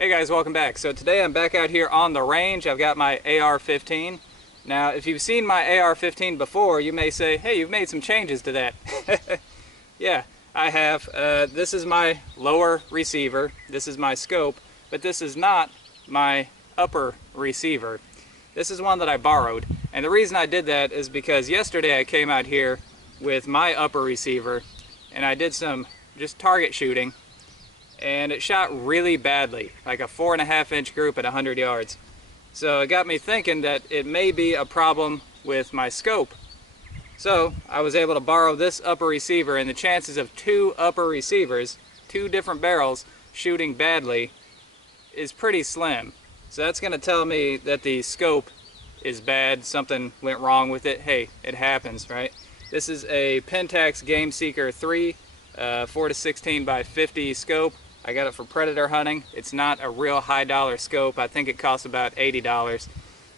Hey guys, welcome back. So today I'm back out here on the range. I've got my AR-15. Now, if you've seen my AR-15 before, you may say, hey, you've made some changes to that. Yeah, I have. This is my lower receiver. This is my scope, but this is not my upper receiver. This is one that I borrowed. And the reason I did that is because yesterday I came out here with my upper receiver and I did some just target shooting, and it shot really badly, like a 4.5-inch group at 100 yards. So it got me thinking that it may be a problem with my scope. So I was able to borrow this upper receiver, and the chances of two upper receivers, two different barrels, shooting badly is pretty slim. So that's going to tell me that the scope is bad, something went wrong with it. Hey, it happens, right? This is a Pentax Game Seeker 3 4-16 by 50 scope. I got it for predator hunting. It's not a real high dollar scope. I think it costs about $80.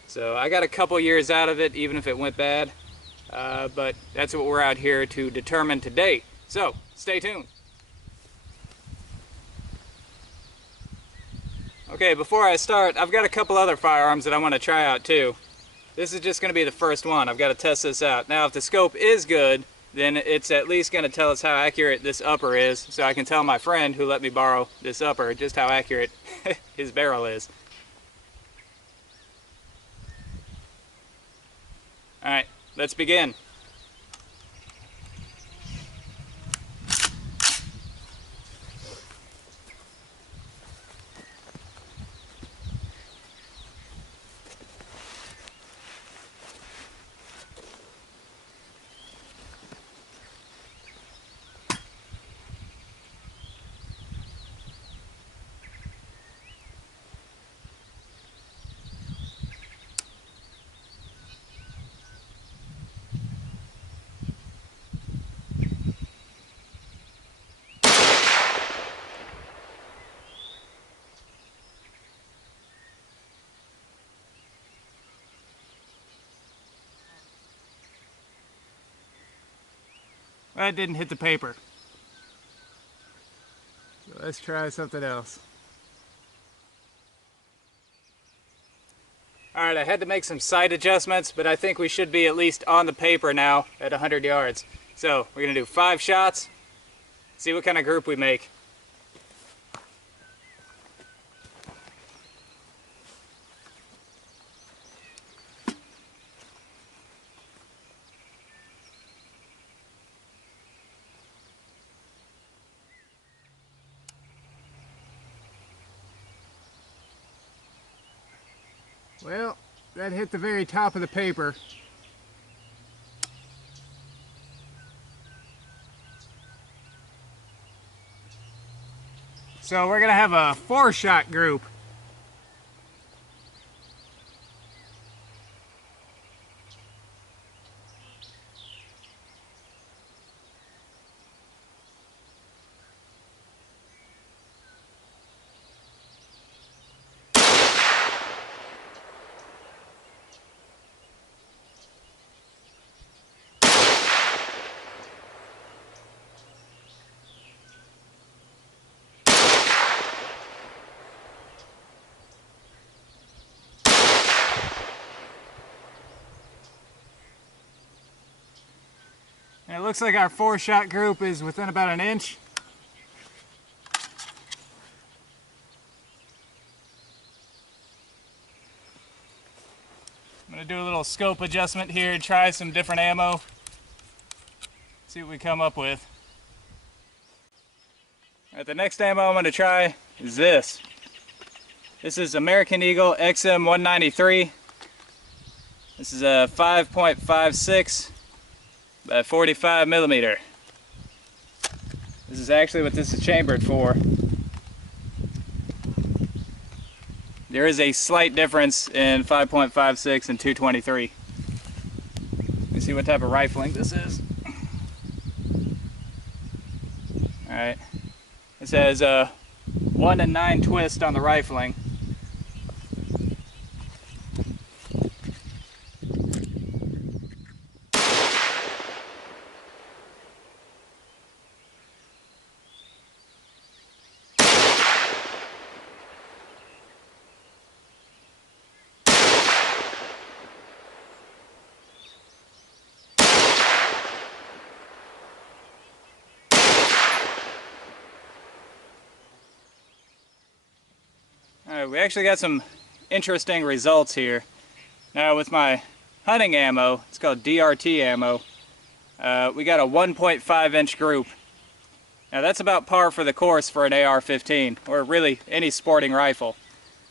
So I got a couple years out of it, even if it went bad. But that's what we're out here to determine today. So stay tuned. Okay, before I start, I've got a couple other firearms that I want to try out too. This is just going to be the first one. I've got to test this out. Now, if the scope is good, then it's at least going to tell us how accurate this upper is, so I can tell my friend who let me borrow this upper just how accurate his barrel is. Alright, let's begin. That didn't hit the paper. So let's try something else. Alright, I had to make some sight adjustments, but I think we should be at least on the paper now at 100 yards. So we're going to do 5 shots, see what kind of group we make. Well, that hit the very top of the paper. So we're gonna have a 4-shot group. And it looks like our 4-shot group is within about an inch. I'm going to do a little scope adjustment here, try some different ammo, see what we come up with. Alright, the next ammo I'm going to try is this. This is American Eagle XM193. This is a 5.56 by 45 millimeter. This is actually what this is chambered for. There is a slight difference in 5.56 and 223. Let me see what type of rifling this is. Alright. This has a 1 and 9 twist on the rifling. we actually got some interesting results here. Now with my hunting ammo, it's called DRT ammo, we got a 1.5 inch group. Now that's about par for the course for an AR-15, or really any sporting rifle.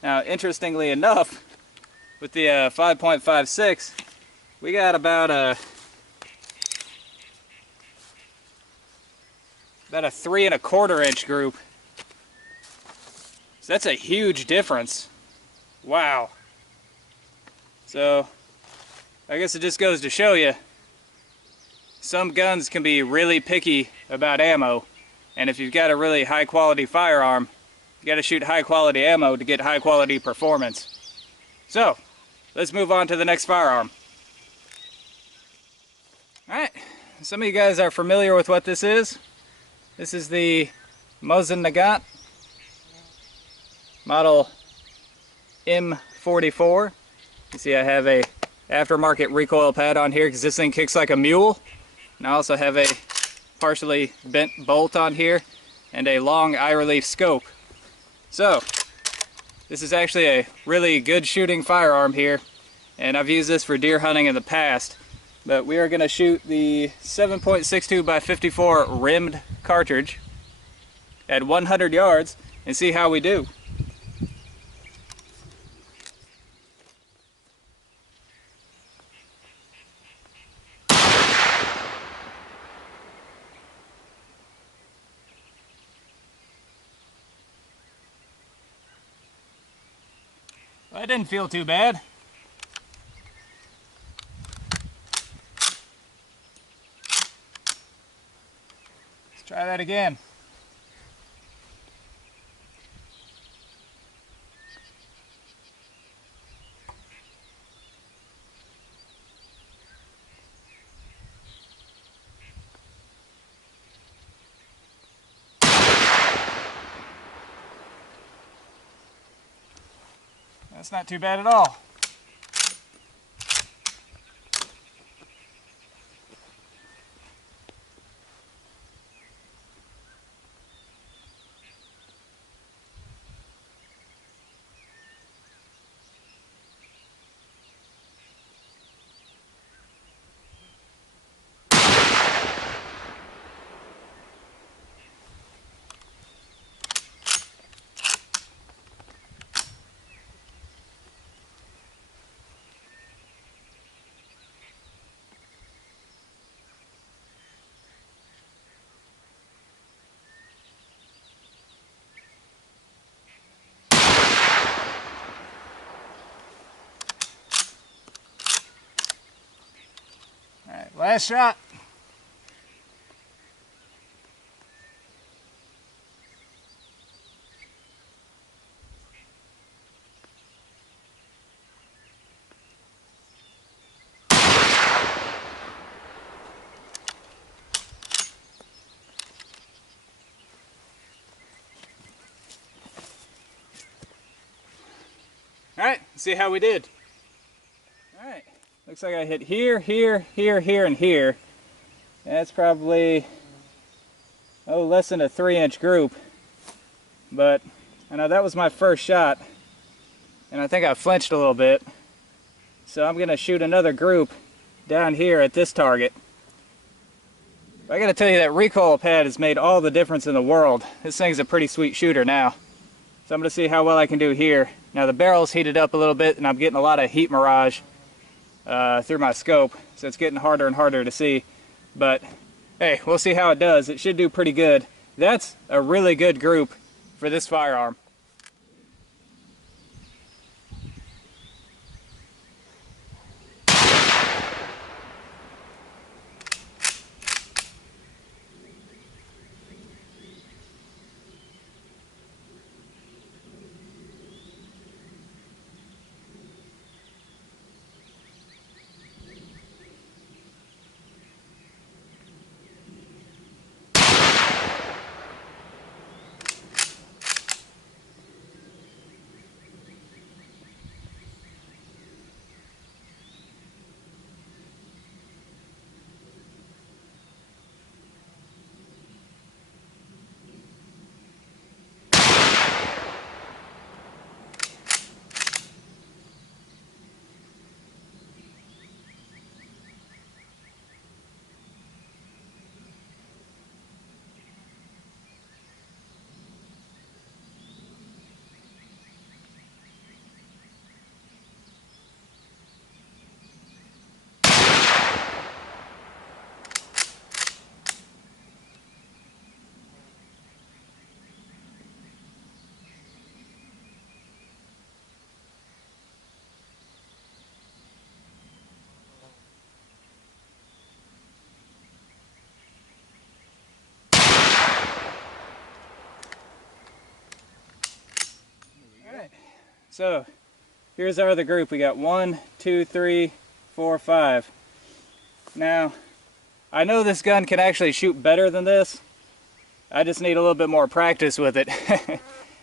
Now interestingly enough, with the 5.56, we got about a 3 1/4 inch group. So that's a huge difference. Wow. So I guess it just goes to show you, some guns can be really picky about ammo, and if you've got a really high quality firearm, you got to shoot high quality ammo to get high quality performance. So let's move on to the next firearm. Alright, some of you guys are familiar with what this is. This is the Mosin Nagant model M44. You see I have a aftermarket recoil pad on here because this thing kicks like a mule. And I also have a partially bent bolt on here and a long eye relief scope. So this is actually a really good shooting firearm here, and I've used this for deer hunting in the past. But we are going to shoot the 7.62 by 54 rimmed cartridge at 100 yards and see how we do. Well, that didn't feel too bad. Let's try that again. That's not too bad at all. Alright, last shot. Alright, see how we did. Alright, looks like I hit here, here, here, here, and here. That's probably, less than a 3 inch group. But I know that was my first shot, and I think I flinched a little bit. So I'm going to shoot another group down here at this target. I got to tell you, that recoil pad has made all the difference in the world. This thing's a pretty sweet shooter now. So I'm going to see how well I can do here. Now the barrel's heated up a little bit, and I'm getting a lot of heat mirage through my scope, so it's getting harder and harder to see. But hey, we'll see how it does. It should do pretty good. That's a really good group for this firearm. so here's our other group. We got 1, 2, 3, 4, 5. Now, I know this gun can actually shoot better than this. I just need a little bit more practice with it.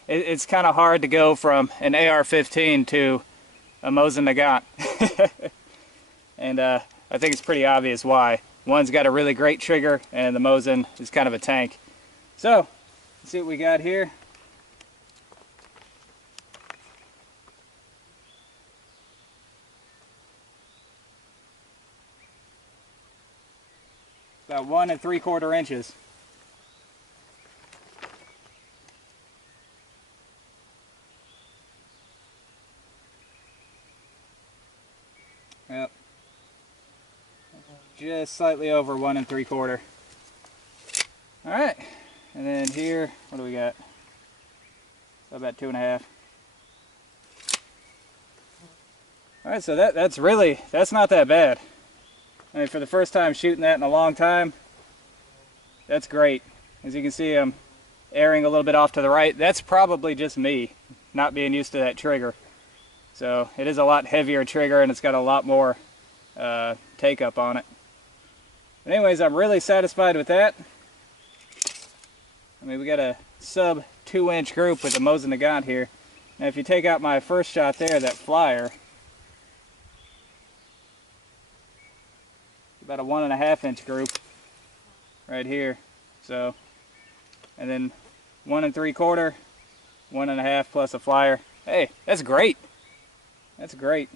It's kind of hard to go from an AR-15 to a Mosin Nagant. And I think it's pretty obvious why. One's got a really great trigger, and the Mosin is kind of a tank. So, let's see what we got here. About 1 3/4 inches. Yep. Just slightly over 1 3/4. All right, and then here, what do we got? About 2.5. All right, so that's not that bad. I mean, for the first time shooting that in a long time, that's great. As you can see, I'm airing a little bit off to the right. That's probably just me not being used to that trigger. So it is a lot heavier trigger, and it's got a lot more take up on it. But anyways, I'm really satisfied with that. I mean, we got a sub 2-inch group with the Mosin Nagant here. Now if you take out my first shot there, that flyer, about a 1.5-inch group right here. So, and then 1 3/4, 1.5 plus a flyer. Hey, that's great. That's great.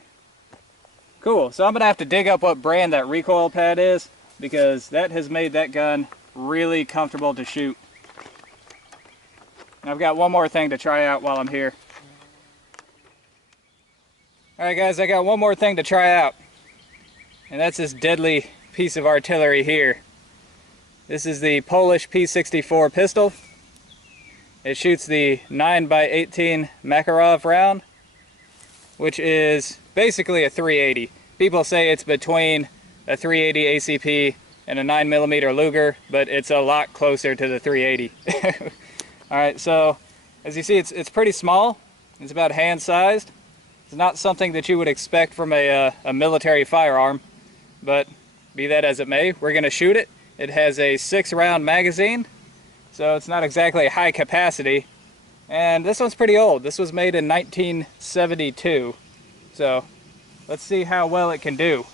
Cool. So I'm gonna have to dig up what brand that recoil pad is, because that has made that gun really comfortable to shoot. And I've got one more thing to try out while I'm here. Alright guys, I got one more thing to try out. And that's this deadly piece of artillery here. This is the Polish P64 pistol. It shoots the 9x18 Makarov round, which is basically a 380. People say it's between a 380 ACP and a 9mm Luger, but it's a lot closer to the 380. Alright, so as you see, it's pretty small. It's about hand-sized. It's not something that you would expect from a military firearm, but be that as it may, we're going to shoot it. It has a 6-round magazine, so it's not exactly high capacity. And this one's pretty old. This was made in 1972. So let's see how well it can do.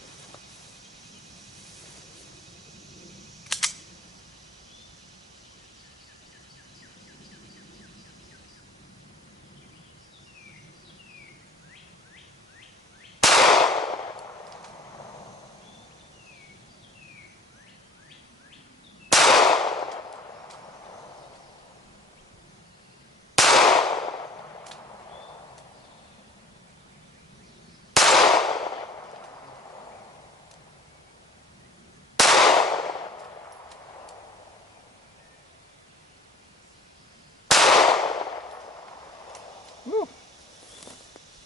Woo.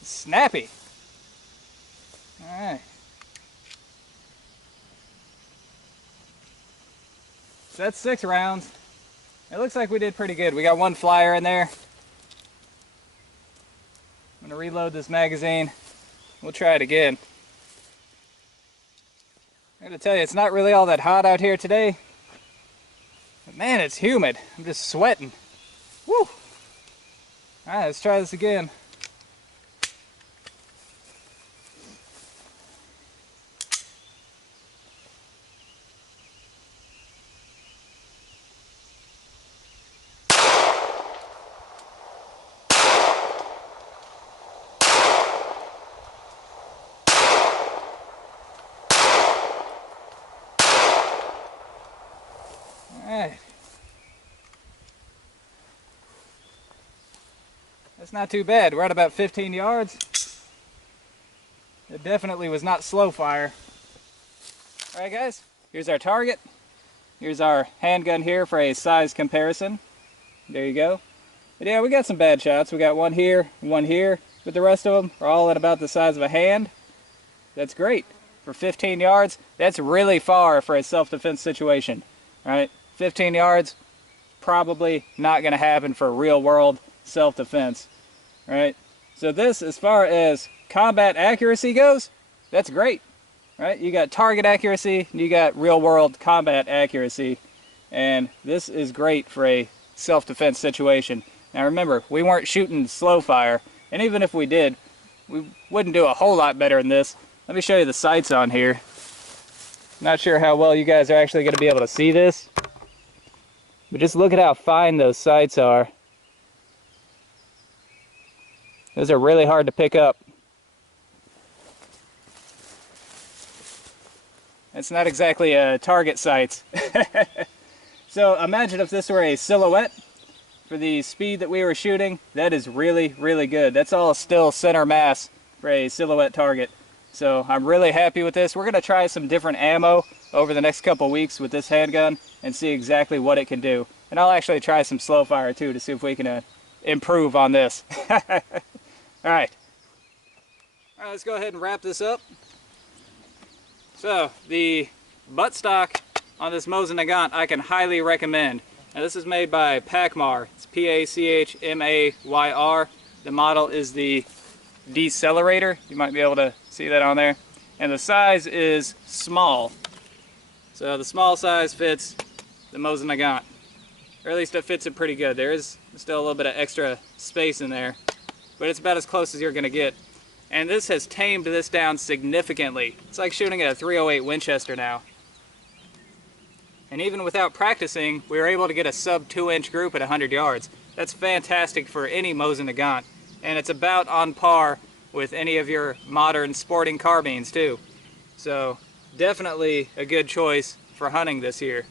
Snappy. Alright. So that's 6 rounds. It looks like we did pretty good. We got 1 flyer in there. I'm going to reload this magazine. We'll try it again. I gotta tell you, it's not really all that hot out here today. But man, it's humid. I'm just sweating. Woo! Alright, let's try this again. Alright. That's not too bad. We're at about 15 yards. It definitely was not slow fire. Alright guys, here's our target. Here's our handgun here for a size comparison. There you go. But yeah, we got some bad shots. We got one here, but the rest of them are all at about the size of a hand. That's great. For 15 yards, that's really far for a self-defense situation. Right? 15 yards, probably not going to happen for real world self-defense. Right? So this, as far as combat accuracy goes, that's great, right? You got target accuracy, you got real world combat accuracy, and this is great for a self-defense situation. Now remember, we weren't shooting slow fire, and even if we did, we wouldn't do a whole lot better than this. Let me show you the sights on here. Not sure how well you guys are actually going to be able to see this, but just look at how fine those sights are. Those are really hard to pick up. It's not exactly target sights. So imagine if this were a silhouette for the speed that we were shooting. That is really, really good. That's all still center mass for a silhouette target. So I'm really happy with this. We're going to try some different ammo over the next couple weeks with this handgun and see exactly what it can do. And I'll actually try some slow fire too to see if we can improve on this. Alright, let's go ahead and wrap this up. So, the buttstock on this Mosin Nagant I can highly recommend. Now this is made by Pachmayr. It's P-A-C-H-M-A-Y-R. The model is the Decelerator. You might be able to see that on there. And the size is small. So the small size fits the Mosin Nagant. Or at least it fits it pretty good. There is still a little bit of extra space in there, but it's about as close as you're going to get. And this has tamed this down significantly. It's like shooting at a .308 Winchester now. And even without practicing, we were able to get a sub 2-inch group at 100 yards. That's fantastic for any Mosin Nagant. And it's about on par with any of your modern sporting carbines too. So definitely a good choice for hunting this year.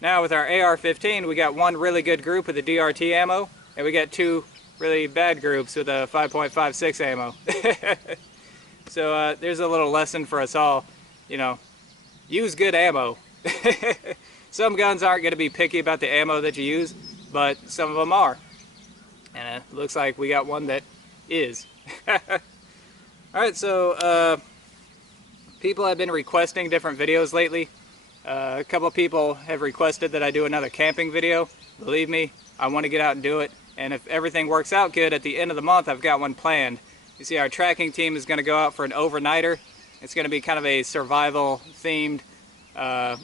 Now with our AR-15, we got one really good group with the DRT ammo, and we got two really bad groups with a 5.56 ammo. So there's a little lesson for us all. You know, use good ammo. Some guns aren't going to be picky about the ammo that you use, but some of them are. And it looks like we got one that is. Alright, so people have been requesting different videos lately. A couple of people have requested that I do another camping video. Believe me, I want to get out and do it. And if everything works out good, at the end of the month, I've got one planned. You see, our tracking team is going to go out for an overnighter. It's going to be kind of a survival-themed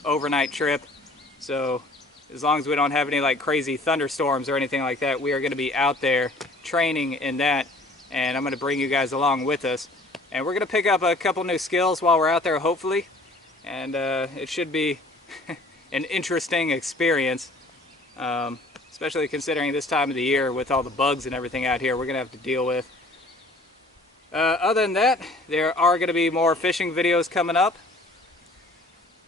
overnight trip. So as long as we don't have any like crazy thunderstorms or anything like that, we are going to be out there training in that. And I'm going to bring you guys along with us. And we're going to pick up a couple new skills while we're out there, hopefully. And it should be an interesting experience. Especially considering this time of the year with all the bugs and everything out here we're going to have to deal with. Other than that, there are going to be more fishing videos coming up.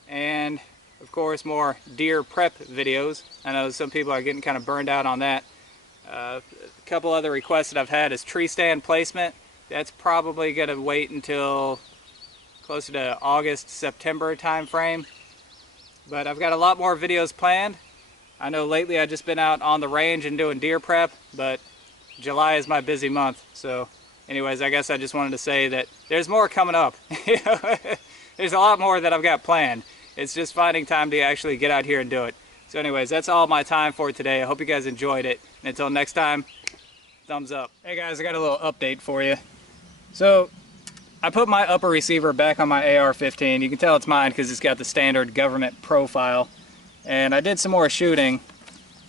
And, of course, more deer prep videos. I know some people are getting kind of burned out on that. A couple other requests that I've had is tree stand placement. That's probably going to wait until closer to August, September time frame. But I've got a lot more videos planned. I know lately I've just been out on the range and doing deer prep, but July is my busy month. So anyways, I guess I just wanted to say that there's more coming up. There's a lot more that I've got planned. It's just finding time to actually get out here and do it. So anyways, that's all my time for today. I hope you guys enjoyed it. And until next time, thumbs up. Hey guys, I got a little update for you. So I put my upper receiver back on my AR-15. You can tell it's mine because it's got the standard government profile. And I did some more shooting.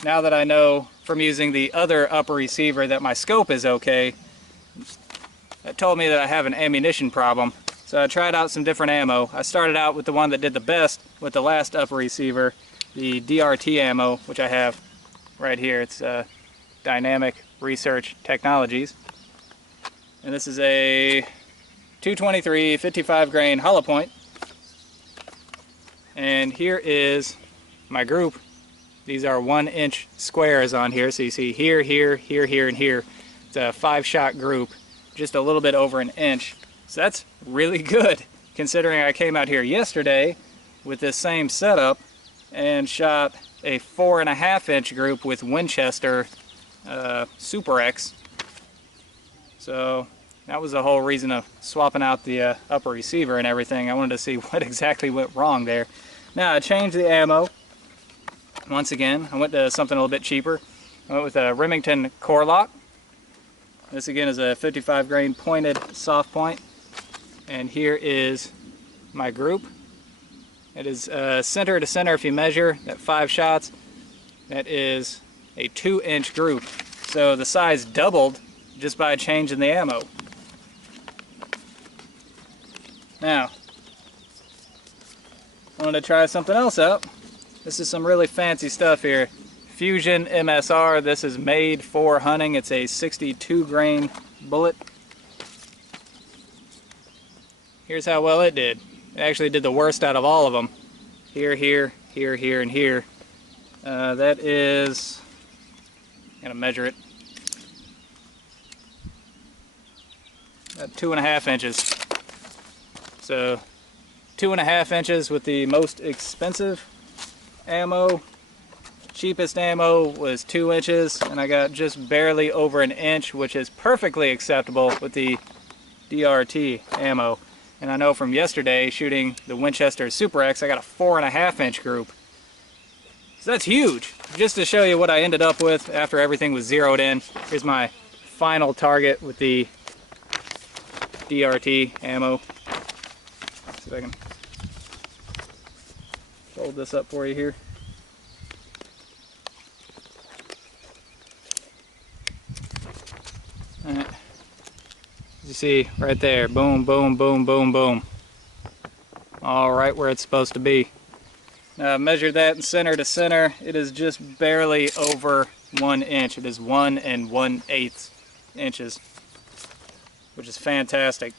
Now that I know from using the other upper receiver that my scope is okay, that told me that I have an ammunition problem. So I tried out some different ammo. I started out with the one that did the best with the last upper receiver, the DRT ammo, which I have right here. It's Dynamic Research Technologies. And this is a 223 55 grain hollow point. And here is my group. These are 1-inch squares on here. So you see here, here, here, here, and here. It's a 5-shot group, just a little bit over an inch. So that's really good, considering I came out here yesterday with this same setup and shot a 4.5-inch group with Winchester Super X. So that was the whole reason of swapping out the upper receiver and everything. I wanted to see what exactly went wrong there. Now I changed the ammo. Once again, I went to something a little bit cheaper. I went with a Remington Core Lock. This again is a 55 grain pointed soft point. And here is my group. It is center to center if you measure at 5 shots. That is a 2-inch group. So the size doubled just by changing the ammo. Now, I wanted to try something else out. This is some really fancy stuff here. Fusion MSR. This is made for hunting. It's a 62 grain bullet. Here's how well it did. It actually did the worst out of all of them. Here, here, here, here, and here. That is, I'm gonna measure it. 2.5 inches. So 2.5 inches with the most expensive ammo. Cheapest ammo was 2 inches, and I got just barely over an inch, which is perfectly acceptable with the DRT ammo. And I know from yesterday shooting the Winchester Super X, I got a 4.5 inch group. So that's huge. Just to show you what I ended up with after everything was zeroed in. Here's my final target with the DRT ammo. Let's see if I can fold this up for you here. Alright. You see right there, boom, boom, boom, boom, boom. All right where it's supposed to be. Now measure that in center to center. It is just barely over 1 inch. It is 1 1/8 inches, which is fantastic.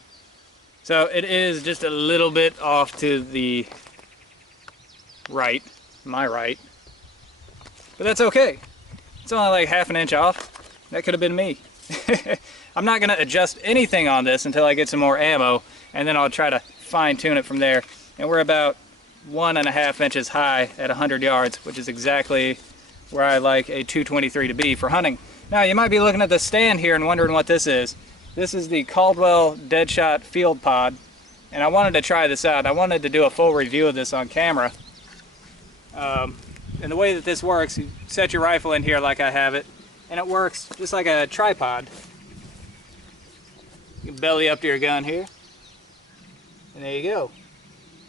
So it is just a little bit off to the right, my right, but that's okay. It's only like ½ an inch off. That could have been me. I'm not going to adjust anything on this until I get some more ammo, and then I'll try to fine tune it from there. And we're about 1.5 inches high at 100 yards, which is exactly where I like a 223 to be for hunting. Now you might be looking at the stand here and wondering what this is. This is the Caldwell Deadshot Field Pod, and I wanted to try this out. I wanted to do a full review of this on camera. And the way that this works, you set your rifle in here like I have it, and it works just like a tripod. You can belly up to your gun here, and there you go.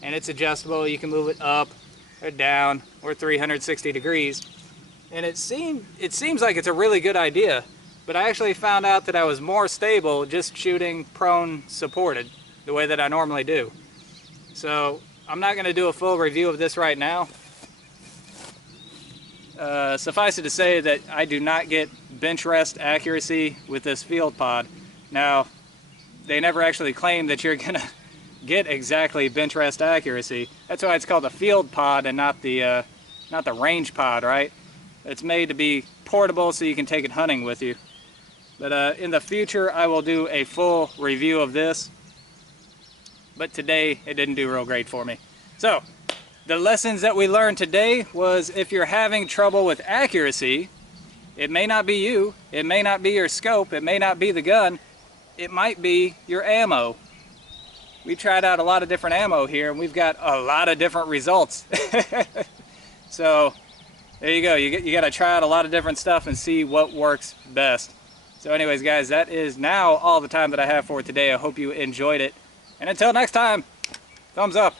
And it's adjustable. You can move it up or down or 360 degrees. And it seems like it's a really good idea, but I actually found out that I was more stable just shooting prone supported, the way that I normally do. So I'm not going to do a full review of this right now. Suffice it to say that I do not get bench rest accuracy with this field pod. Now, they never actually claim that you're gonna get exactly bench rest accuracy. That's why it's called a field pod and not the range pod, right? It's made to be portable so you can take it hunting with you. But in the future, I will do a full review of this. But today, it didn't do real great for me. So, the lessons that we learned today was if you're having trouble with accuracy, it may not be you, it may not be your scope, it may not be the gun, it might be your ammo. We tried out a lot of different ammo here, and we've got a lot of different results. So there you go. You got to try out a lot of different stuff and see what works best. So anyways, guys, that is now all the time that I have for today. I hope you enjoyed it. And until next time, thumbs up.